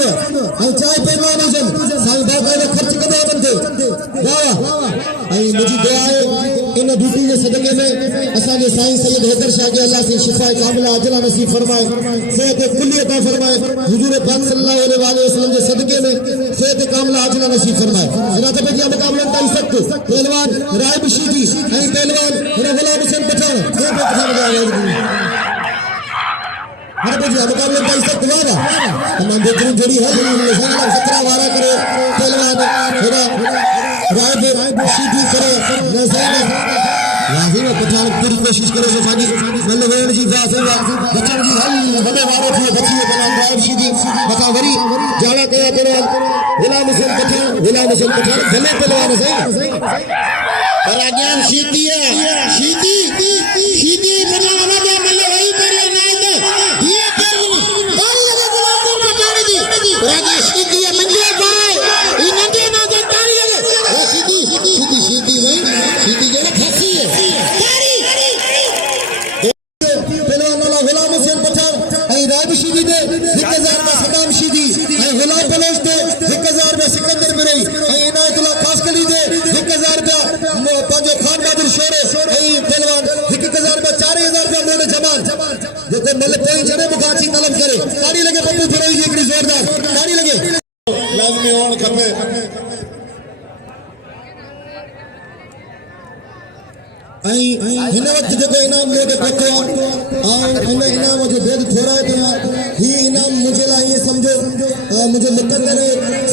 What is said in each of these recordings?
रहंदो ऐं चाहे पहलवान हुजनि साईं बाक़ाइदा ख़र्च कंदा बनते वाह ऐं मुंहिंजी दुआ आहे इन ड्यूटी के सदके में असांजे साईं सैयद हैदर शाह के अल्लाह से शिफा कामिला अजला नसीब फरमाए सेहत कुल्ली अता फरमाए हुजूर पाक सल्लल्लाहु अलैहि वसल्लम के सदके में सेहत कामिला अजला नसीब फरमाए इन तबदिया मुकाबला ताई सख्त पहलवान राय बशीदी ऐं पहलवान गुलाम हुसैन पठान ये पे पठान हर बजे मुकाबले ताई सख्त वादा तमाम बेहतरीन जोड़ी है इंशाअल्लाह 17 वारा करे पहलवान राय बशीदी करे नज़र वाजी में पठान पूरी कोशिश करो जो फाजी बल्ले वेण जी फासे बचन जी हल बड़े वारो थी बची बना राय बशीदी बता वरी जाला कया करे गुलाम हुसैन पठान भले पहलवान सही और अज्ञान सीधी है सीधी बना वादा मल्ले वही करे नहीं तो ये कर बाल लगे गुलाम को पठान दी राजा सीधी है मंजे भाई ये नंगे ना जो तारी लगे सीधी वही सीधी जो फंसी है पहलवान वाला गुलाम हुसैन पठान ऐ राय बशीदी दे 1000 में सदाम शीदी ऐ गुलाम बलोच दे 1000 में सिकंदर मिरई ऐ इनायतुल्लाह खासकली दे 1000 का पंजो खान बहादुर शोरे ऐ पहलवान 1000 में 4000 का मोने जमान जो को मल कोई जड़े मुखाची तलब करे ताड़ी लगे पप्पू फिरोई जी एकड़ी जोरदार ताड़ी लगे लाजमी होण खपे हिन वक्त जो इनाम लेके पहुंचे इन इनाम जो बेद थोड़ा है ही इनाम मुझे ला ये समझो मुझे मुकद्दर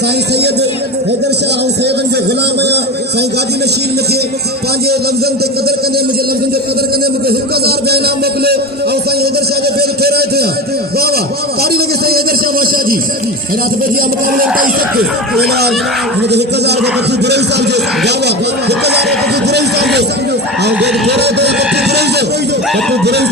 साईं सैयद हैदर शाह और सैयदन जो गुलाम है साईं गादी नशीन मुझे पांजे लफ्जन ते कदर कंदे मुझे लफ्जन जो कदर कंदे मुझे 1000 रुपया इनाम मोकलो और साईं हैदर शाह जो बेद थोड़ा है वाह वाह ताड़ी लगे साईं हैदर शाह बादशाह जी रात बेदिया मुकाबले ताई सकते एलान मुझे 1000 रुपया पति दुरई साहब जो वाह वाह 1000 रुपया पति दुरई साहब जो और बेद थोड़ा है पति दुरई